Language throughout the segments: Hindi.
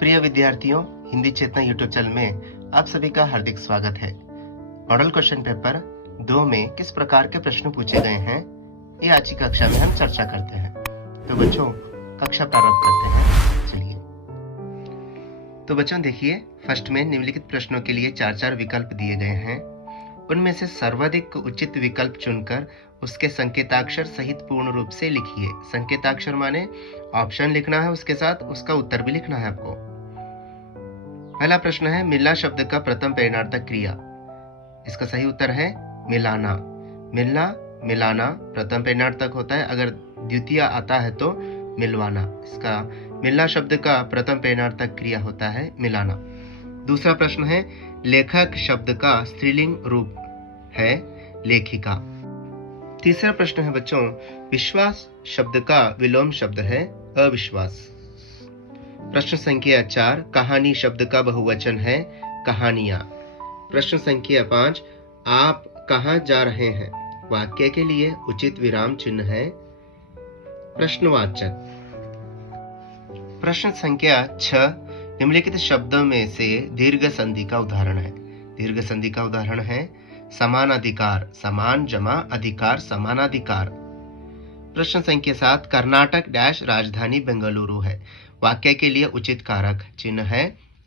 प्रिय विद्यार्थियों, हिंदी चेतना यूट्यूब चैनल में आप सभी का हार्दिक स्वागत है। मॉडल क्वेश्चन पेपर 2 में किस प्रकार के प्रश्न पूछे गए हैं, ये आज की कक्षा में हम चर्चा करते हैं। तो बच्चों, कक्षा प्रारंभ करते हैं। चलिए। तो बच्चों देखिए, फर्स्ट में निम्नलिखित प्रश्नों के लिए 4 विकल्प दिए गए हैं। उनमें से सर्वाधिक उचित विकल्प चुनकर उसके संकेताक्षर सहित पूर्ण रूप से लिखिए। संकेताक्षर माने ऑप्शन लिखना है, उसके साथ उसका उत्तर भी लिखना है आपको। पहला प्रश्न है, मिलना शब्द का प्रथम पैणार्थक क्रिया। इसका सही उत्तर है मिलाना। मिलना, मिलाना प्रथम पैणार्थक होता है, अगर द्वितीय आता है तो मिलवाना। इसका मिलना शब्द का प्रथम पैणार्थक क्रिया होता है मिलाना। दूसरा प्रश्न है, लेखक शब्द का स्त्रीलिंग रूप है लेखिका। तीसरा प्रश्न है बच्चों, विश्वास शब्द का विलोम शब्द है अविश्वास। प्रश्न संख्या 4, कहानी शब्द का बहुवचन है कहानियां। प्रश्न संख्या 5, आप कहां जा रहे हैं, वाक्य के लिए उचित विराम चिन्ह है प्रश्नवाचक। प्रश्न संख्या 6, निम्नलिखित शब्दों में से दीर्घ संधि का उदाहरण है। दीर्घ संधि का उदाहरण है समानाधिकार, समान जमा अधिकार, समानाधिकार। प्रश्न संख्या 7, कर्नाटक डैश राजधानी बेंगलुरु है, वाक्य के लिए उचित कारक चिन्ह है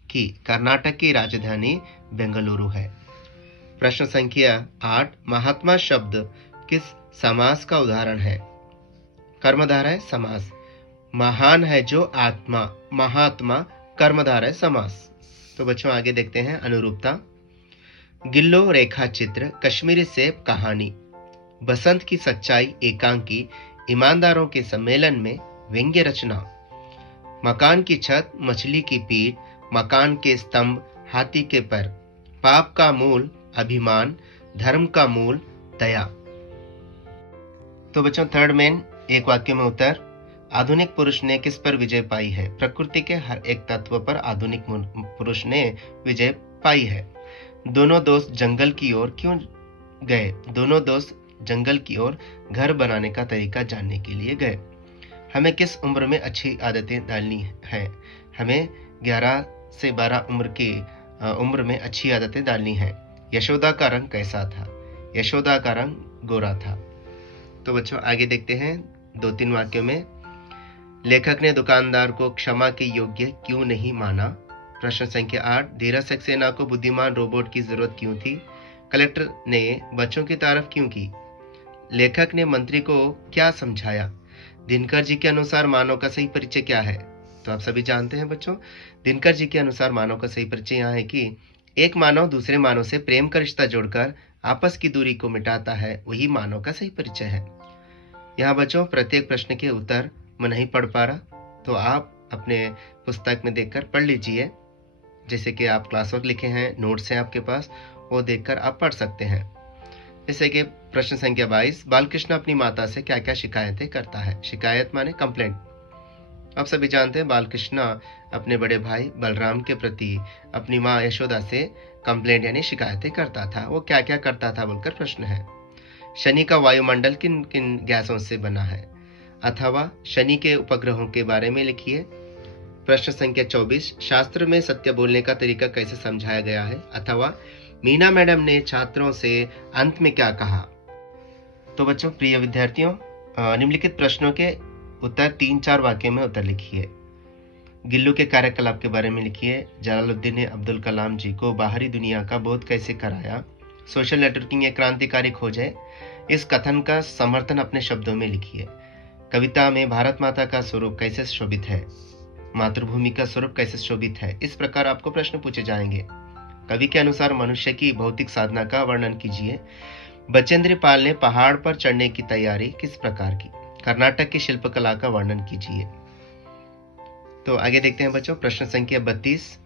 कि कर्नाटक की राजधानी बेंगलुरु है। प्रश्न संख्या 8, महात्मा शब्द किस समास का उदाहरण है। कर्मधारय है समास। महान है जो आत्मा, महात्मा कर्मधारय समास। तो बच्चों आगे देखते हैं अनुरूपता। गिल्लो रेखा चित्र, कश्मीरी सेब कहानी, बसंत की सच्चाई एकांकी, ईमानदारों के सम्मेलन में व्यंग्य रचना, मकान की छत मछली की पीठ, मकान के स्तंभ हाथी के पर, पाप का मूल अभिमान, धर्म का मूल दया। तो बच्चों थर्ड मेन एक वाक्य में उत्तर, आधुनिक पुरुष ने किस पर विजय पाई है। प्रकृति के हर एक तत्व पर आधुनिक पुरुष ने विजय पाई है। दोनों दोस्त जंगल की ओर क्यों गए। दोनों दोस्त जंगल की ओर घर बनाने का तरीका जानने के लिए गए। हमें किस उम्र में अच्छी आदतें डालनी है। हमें 11 से 12 उम्र में अच्छी आदतें डालनी है। यशोदा का रंग कैसा था। यशोदा का रंग गोरा था। तो बच्चों आगे देखते हैं 2-3 वाक्यों में। लेखक ने दुकानदार को क्षमा के योग्य क्यों नहीं माना। प्रश्न संख्या 8, धीरज सक्सेना को बुद्धिमान रोबोट की जरूरत क्यों थी। कलेक्टर ने बच्चों की तारीफ क्यों की। लेखक ने मंत्री को क्या समझाया। दिनकर जी के अनुसार मानव का सही परिचय क्या है। तो आप सभी जानते हैं बच्चों, दिनकर जी के अनुसार मानव का सही परिचय यहाँ है कि एक मानव दूसरे मानव से प्रेम का रिश्ता जोड़कर आपस की दूरी को मिटाता है, वही मानव का सही परिचय है। यहाँ बच्चों प्रत्येक प्रश्न के उत्तर मैं नहीं पढ़ पा रहा, तो आप अपने पुस्तक में देखकर पढ़ लीजिए। जैसे कि आप क्लास वर्क लिखे हैं, नोट्स हैं आपके पास, वो देखकर आप पढ़ सकते हैं। जैसे कि प्रश्न संख्या 22, बालकृष्ण अपनी माता से क्या क्या शिकायतें करता है। शिकायत माने कंप्लेंट। आप सभी जानते हैं बालकृष्ण अपने बड़े भाई बलराम के प्रति अपनी माँ यशोदा से कंप्लेंट यानी शिकायतें करता था। वो क्या क्या करता था बोलकर प्रश्न है। शनि का वायुमंडल किन किन गैसों से बना है, अथवा शनि के उपग्रहों के बारे में लिखिए। प्रश्न संख्या 24, शास्त्र में सत्य बोलने का तरीका कैसे समझाया गया है, अथवा मीना मैडम ने छात्रों से अंत में क्या कहा। तो बच्चों प्रिय विद्यार्थियों, निम्नलिखित प्रश्नों के उत्तर 3-4 वाक्यों में उत्तर लिखिए। गिल्लू के कार्यकलाप के बारे में लिखिए। जलालुद्दीन ने अब्दुल कलाम जी को बाहरी दुनिया का बोध कैसे कराया। सोशल नेटवर्किंग एक क्रांतिकारी खोज है। इस कथन का समर्थन अपने शब्दों में लिखिए। कविता में भारत माता का स्वरूप कैसे शोभित है, मातृभूमि का स्वरूप कैसे शोभित है। इस प्रकार आपको प्रश्न पूछे जाएंगे। कवि के अनुसार मनुष्य की भौतिक साधना का वर्णन कीजिए। बचेंद्र पाल ने पहाड़ पर चढ़ने की तैयारी किस प्रकार की। कर्नाटक की शिल्पकला का वर्णन कीजिए। तो आगे देखते हैं बच्चों प्रश्न संख्या 32,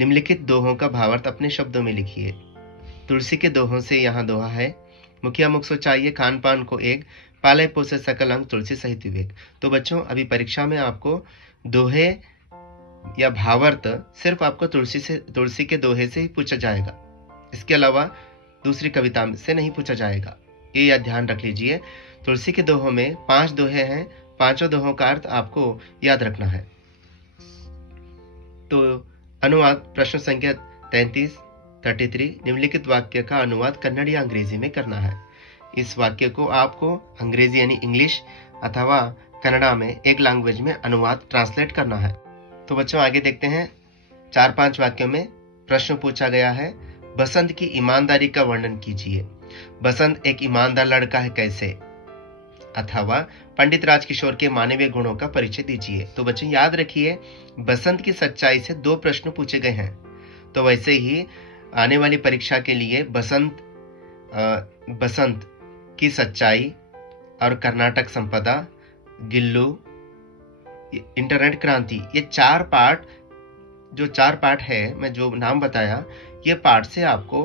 निम्नलिखित दोहों का भावार्थ अपने शब्दों में लिखिए। तुलसी के दोहों से यहाँ दोहा है, मुखिया मुख सो चाहिए खान पान को एक, पाले पोसे सकल अंग तुलसी सहित विवेक। तो बच्चों अभी परीक्षा में आपको दोहे या भावार्थ सिर्फ आपको तुलसी के दोहे से ही पूछा जाएगा। इसके अलावा दूसरी कविता से नहीं पूछा जाएगा, ये याद ध्यान रख लीजिए। तुलसी के दोहों में 5 दोहे हैं, 5 दोहों का अर्थ आपको याद रखना है। तो अनुवाद प्रश्न संख्या 33 निम्नलिखित वाक्य का अनुवाद कन्नड़ या अंग्रेजी में करना है। इस वाक्य को आपको अंग्रेजी यानी इंग्लिश अथवा कन्नड़ा में एक लैंग्वेज में अनुवाद ट्रांसलेट करना है। तो बच्चों आगे देखते हैं। 4-5 वाक्यों में प्रश्न पूछा गया है। बसंत की ईमानदारी का वर्णन कीजिए। बसंत एक ईमानदार लड़का है कैसे? अथवा पंडित राजकिशोर के मानवीय गुणों का परिचय दीजिए। तो बच्चों याद रखिए, बसंत की सच्चाई से 2 प्रश्न पूछे गए हैं। तो वैसे ही आने वाली परीक्षा के लिए बसंत की सच्चाई और कर्नाटक संपदा, गिल्लू, इंटरनेट क्रांति, ये 4 पार्ट है, मैं जो नाम बताया, ये पार्ट से आपको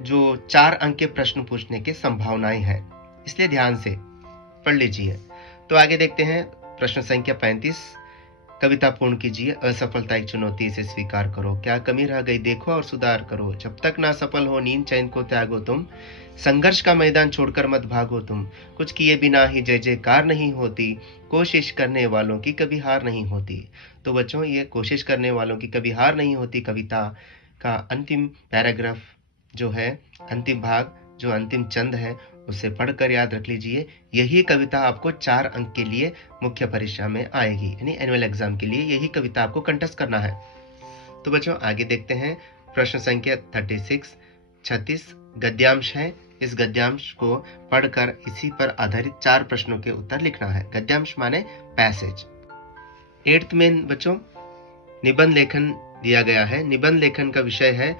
जो 4 अंक के प्रश्न पूछने की संभावनाएं हैं, इसलिए ध्यान से पढ़ लीजिए। तो आगे देखते हैं। प्रश्न संख्या 35 कविता पूर्ण कीजिए। असफलता एक चुनौती, से स्वीकार करो। क्या कमी रह गई देखो और सुधार करो। जब तक ना सफल हो नींद चैन को त्यागो तुम। संघर्ष का मैदान छोड़कर मत भागो तुम। कुछ किए बिना ही जय जयकार नहीं होती। कोशिश करने वालों की कभी हार नहीं होती। तो बच्चों ये कोशिश करने वालों की कभी हार नहीं होती कविता का अंतिम पैराग्राफ जो है, अंतिम भाग, जो अंतिम चंद है, उसे पढ़कर याद रख लीजिए। यही कविता आपको 4 अंक के लिए मुख्य परीक्षा में आएगी, यानी एनुअल एग्जाम के लिए यही कविता आपको कंटेस्ट करना है। तो बच्चों आगे देखते हैं। प्रश्न संख्या 36 गद्यांश है। इस गद्यांश को पढ़कर इसी पर आधारित 4 प्रश्नों के उत्तर लिखना है। गद्यांश माने पैसेज। 8th में बच्चों निबंध लेखन दिया गया है। निबंध लेखन का विषय है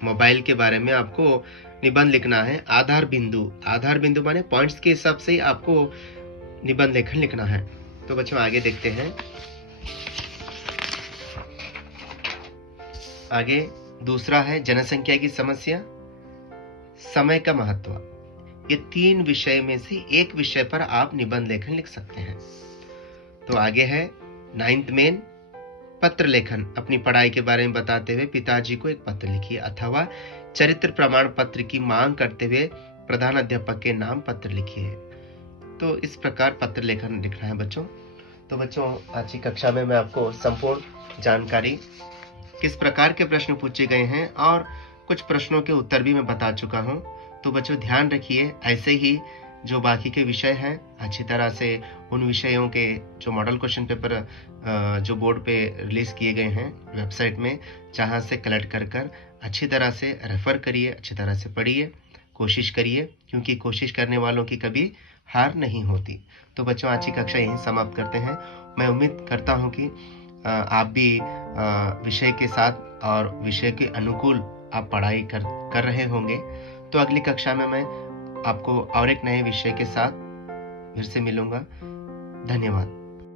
मोबाइल के बारे में आपको निबंध लिखना है। आधार बिंदु माने पॉइंट्स के हिसाब से ही आपको निबंध लेखन लिखना है। तो बच्चों आगे देखते हैं। आगे दूसरा है जनसंख्या की समस्या, समय का महत्व। ये 3 विषय में से एक विषय पर आप निबंध लेखन लिख सकते हैं। तो आगे है 9th में पत्र लेखन। अपनी पढ़ाई के बारे में बताते हुए पिताजी को एक पत्र लिखिए, अथवा चरित्र प्रमाण पत्र की मांग करते हुए प्रधान अध्यापक के नाम पत्र लिखिए। तो इस प्रकार पत्र लेखन लिखना है बच्चों। तो बच्चों आज की कक्षा में मैं आपको संपूर्ण जानकारी, किस प्रकार के प्रश्न पूछे गए हैं और कुछ प्रश्नों के उत्तर भी मैं बता चुका हूं। तो बच्चों ध्यान रखिए, ऐसे ही जो बाकी के विषय हैं अच्छी तरह से उन विषयों के जो मॉडल क्वेश्चन पेपर जो बोर्ड पे रिलीज किए गए हैं वेबसाइट में, जहां से कलेक्ट कर अच्छी तरह से रेफर करिए, अच्छी तरह से पढ़िए, कोशिश करिए, क्योंकि कोशिश करने वालों की कभी हार नहीं होती। तो बच्चों आज की कक्षा यहीं समाप्त करते हैं। मैं उम्मीद करता हूं कि आप भी विषय के साथ और विषय के अनुकूल आप पढ़ाई कर रहे होंगे। तो अगली कक्षा में मैं आपको और एक नए विषय के साथ फिर से मिलूंगा। धन्यवाद।